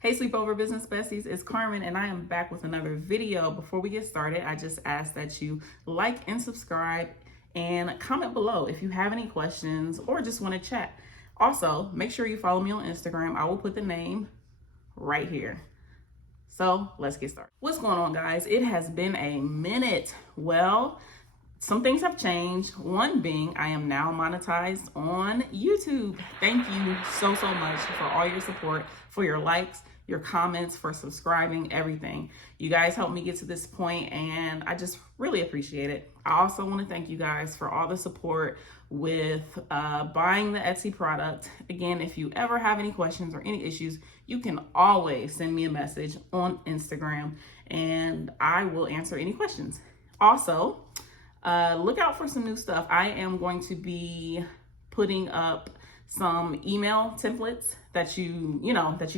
Hey Sleepover Business Besties, it's Carmen and I am back with another video. Before we get started, I just ask that you like and subscribe and comment below if you have any questions or just want to chat. Also, make sure you follow me on Instagram. I will put the name right here. So let's get started. What's going on, guys? It has been a minute. Well, some things have changed. One being I am now monetized on YouTube. Thank you so much for all your support, for your likes, your comments, for subscribing, everything. You guys helped me get to this point and I just really appreciate it. I also want to thank you guys for all the support with buying the Etsy product. Again, if you ever have any questions or any issues, you can always send me a message on Instagram and I will answer any questions. Also, look out for some new stuff. I am going to be putting up some email templates that you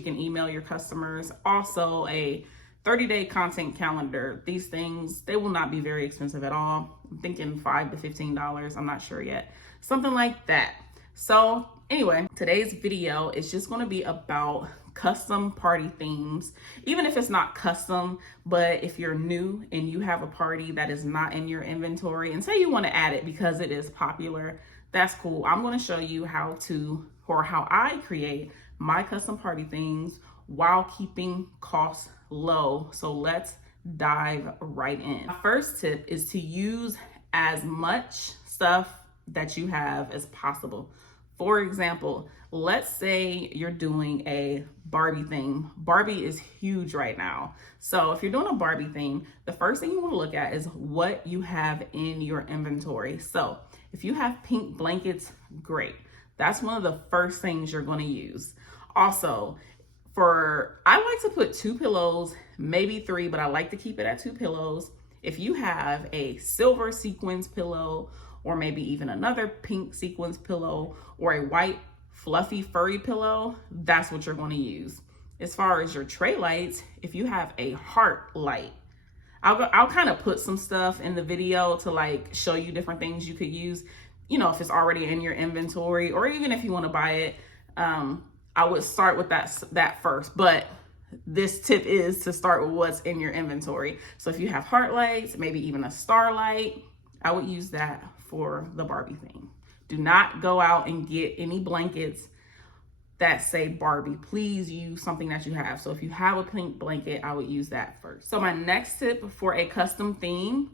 can email your customers. Also a 30-day content calendar. These things, they will not be very expensive at all. I'm thinking $5 to $15. I'm not sure yet. Something like that. So anyway, today's video is just going to be about custom party themes. Even if it's not custom, but if you're new and you have a party that is not in your inventory and say you want to add it because it is popular, that's cool. I'm going to show you how I create my custom party themes while keeping costs low. So let's dive right in. My first tip is to use as much stuff that you have as possible. For example, let's say you're doing a Barbie theme. Barbie is huge right now. So if you're doing a Barbie theme, the first thing you want to look at is what you have in your inventory. So if you have pink blankets, great. That's one of the first things you're going to use. Also, I like to put 2 pillows, maybe 3, but I like to keep it at 2 pillows. If you have a silver sequins pillow, or maybe even another pink sequins pillow, or a white fluffy furry pillow, that's what you're going to use. As far as your tray lights, if you have a heart light, I'll kind of put some stuff in the video to like show you different things you could use, if it's already in your inventory, or even if you want to buy it. I would start with that first, but this tip is to start with what's in your inventory. So if you have heart lights, maybe even a star light, I would use that for the Barbie theme. Do not go out and get any blankets that say Barbie. Please use something that you have. So if you have a pink blanket, I would use that first. So my next tip for a custom theme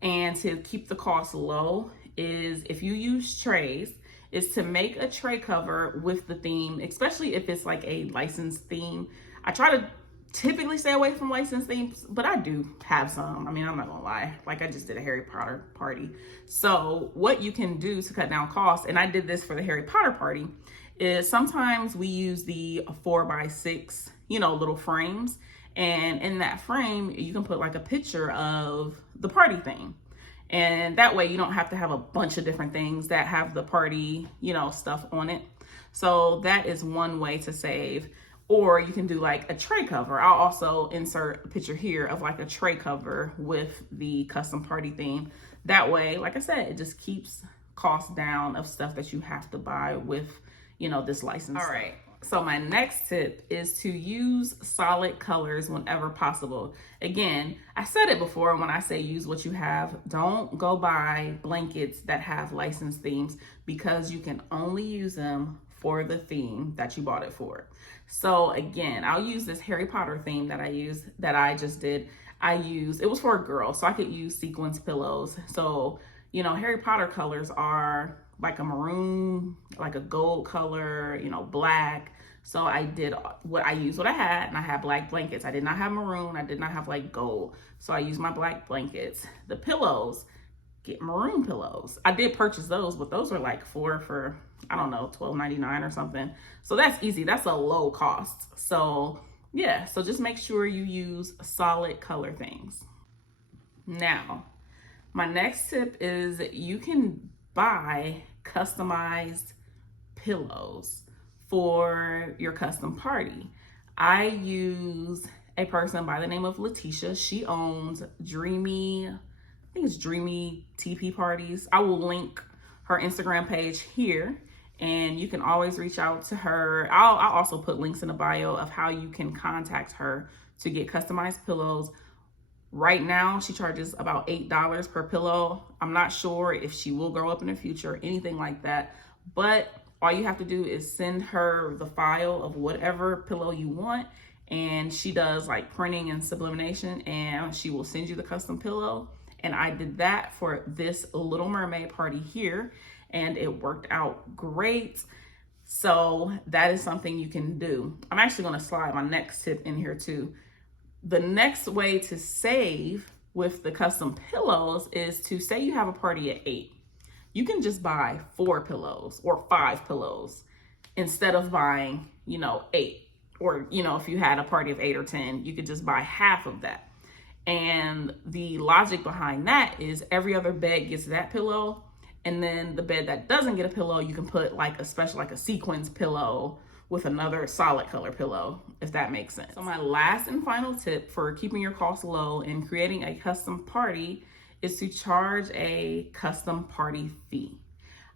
and to keep the cost low is, if you use trays, is to make a tray cover with the theme, especially if it's like a licensed theme. I try to typically stay away from licensed themes, but I do have some. I mean, I'm not gonna lie. Like, I just did a Harry Potter party. So what you can do to cut down costs, and I did this for the Harry Potter party, is sometimes we use the 4x6, little frames. And in that frame, you can put like a picture of the party theme. And that way you don't have to have a bunch of different things that have the party, stuff on it. So that is one way to save. Or you can do like a tray cover. I'll also insert a picture here of like a tray cover with the custom party theme. That way, like I said, it just keeps costs down of stuff that you have to buy with, this license. All right. So my next tip is to use solid colors whenever possible. Again, I said it before when I say use what you have. Don't go buy blankets that have licensed themes because you can only use them for the theme that you bought it for. So again, I'll use this Harry Potter theme that I just did. It was for a girl, so I could use sequins pillows. So, Harry Potter colors are like a maroon, like a gold color, black. So I used what I had, and I had black blankets. I did not have maroon. I did not have like gold. So I used my black blankets. The pillows, get maroon pillows. I did purchase those, but those were like for I don't know, $12.99 or something. So that's easy. That's a low cost. So yeah, so just make sure you use solid color things. Now, my next tip is you can buy customized pillows for your custom party. I use a person by the name of Letitia. She owns Dreamy Teepee Parties. I will link her Instagram page here and you can always reach out to her. I'll also put links in the bio of how you can contact her to get customized pillows. Right now, she charges about $8 per pillow. I'm not sure if she will grow up in the future or anything like that, but all you have to do is send her the file of whatever pillow you want, and she does like printing and sublimation, and she will send you the custom pillow. And I did that for this Little Mermaid party here, and it worked out great. So that is something you can do. I'm actually going to slide my next tip in here too. The next way to save with the custom pillows is to say you have a party at 8. You can just buy 4 pillows or 5 pillows instead of buying, 8. Or, if you had a party of 8 or 10, you could just buy half of that. And the logic behind that is every other bed gets that pillow. And then the bed that doesn't get a pillow, you can put like a special, like a sequins pillow with another solid color pillow, if that makes sense. So my last and final tip for keeping your costs low and creating a custom party is to charge a custom party fee.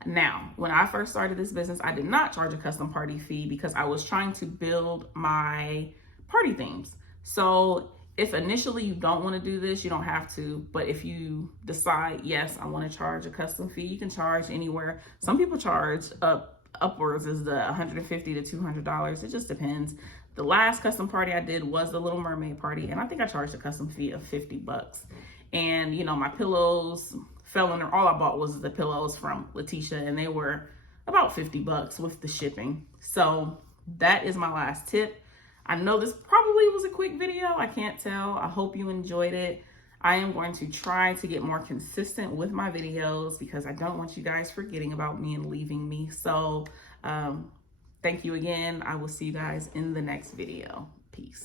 Now, when I first started this business, I did not charge a custom party fee because I was trying to build my party themes. So if initially you don't want to do this, you don't have to. But if you decide, yes, I want to charge a custom fee, you can charge anywhere. Some people charge upwards is the $150 to $200. It just depends. The last custom party I did was the Little Mermaid party, and I think I charged a custom fee of $50. And my pillows fell under, all I bought was the pillows from Letitia, and they were about $50 with the shipping. So that is my last tip. I know this probably was a quick video. I can't tell. I hope you enjoyed it. I am going to try to get more consistent with my videos because I don't want you guys forgetting about me and leaving me. So thank you again. I will see you guys in the next video. Peace.